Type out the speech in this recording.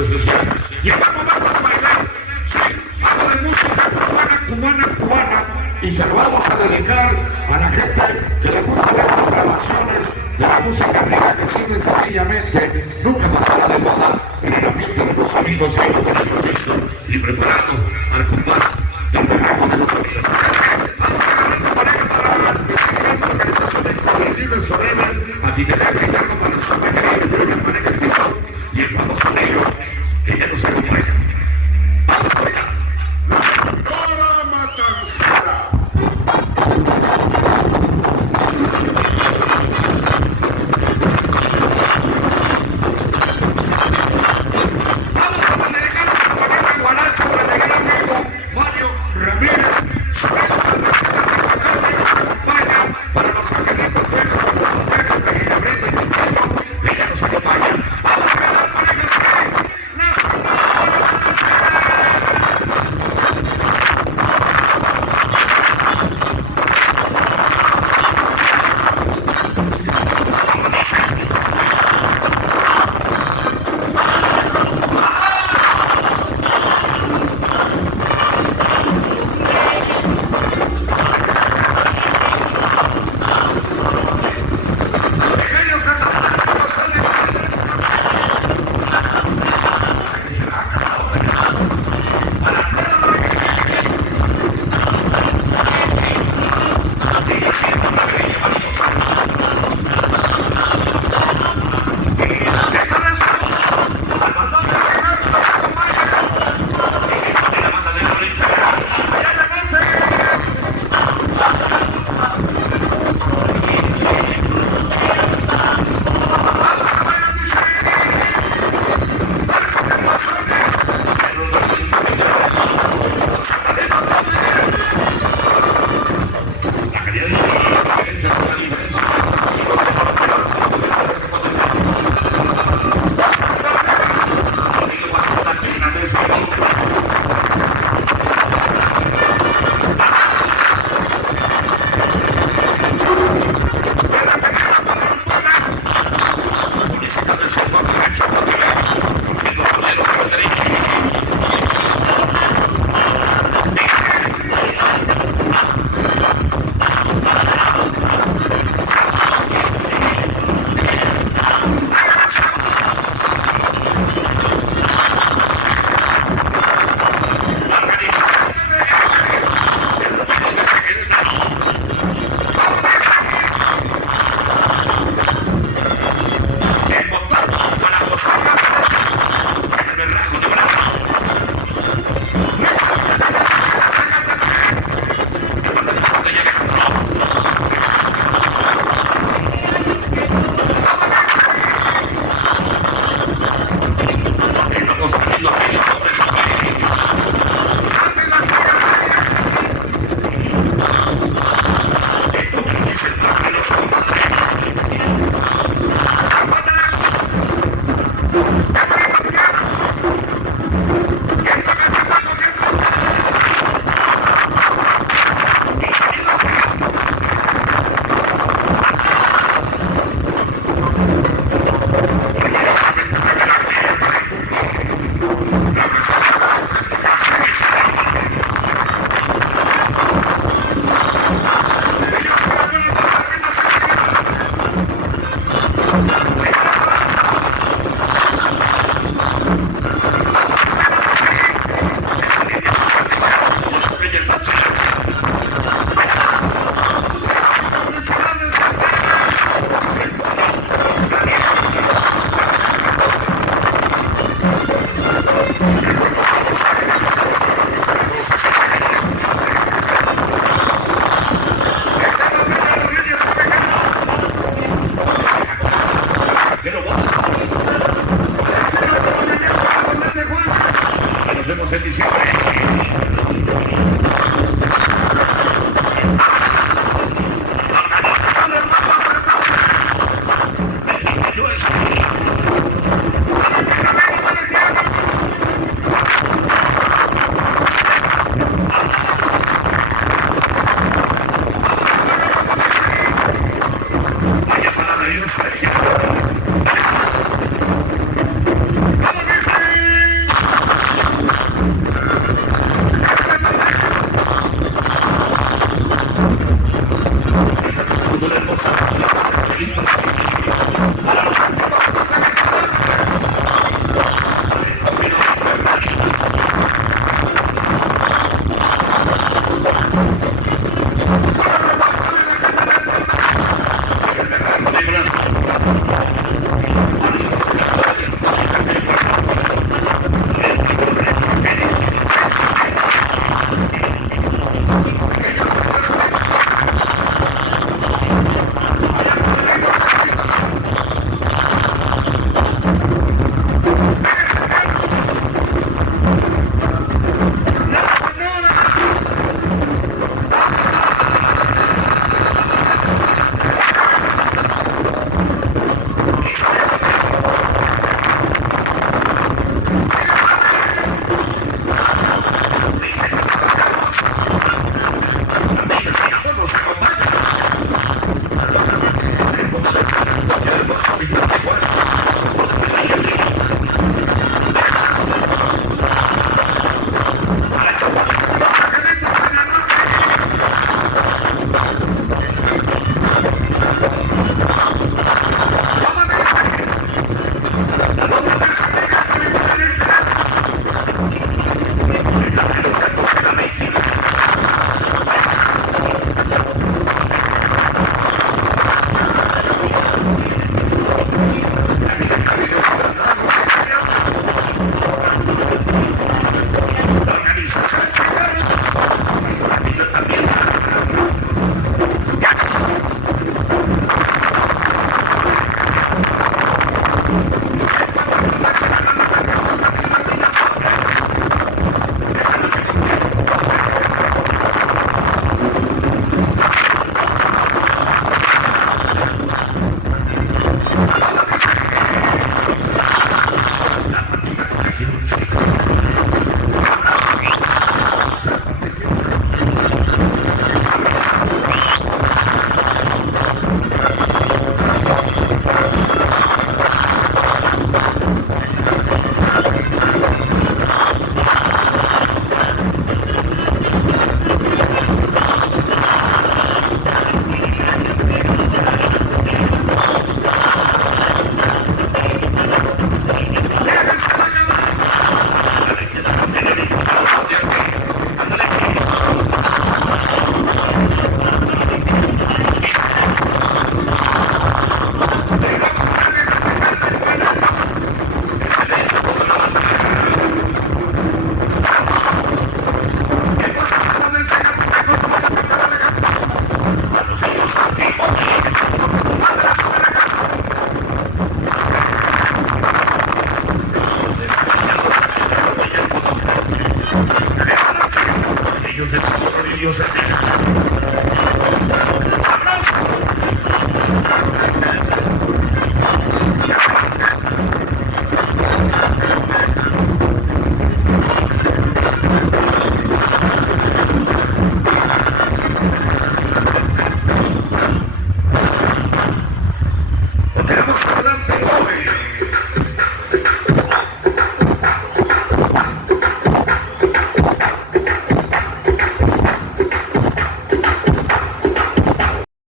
esenciales. Llegó el momento de bailar, sí, algo de música cubana, y se lo vamos a dedicar a la gente que le gusta ver estas grabaciones de la música rica que simple y sencillamente nunca pasará de moda en el ambiente de los amigos y lo que hemos visto, y preparado al compás del Berraco de los amigos. Vamos a ganar una pareja para las organizaciones increíbles, solemnes, así que deja que algo para los amigos y una pareja que son, y el famoso de ellos, que ya nos acompaña. Vamos a bailar. Nos vemos en diciembre.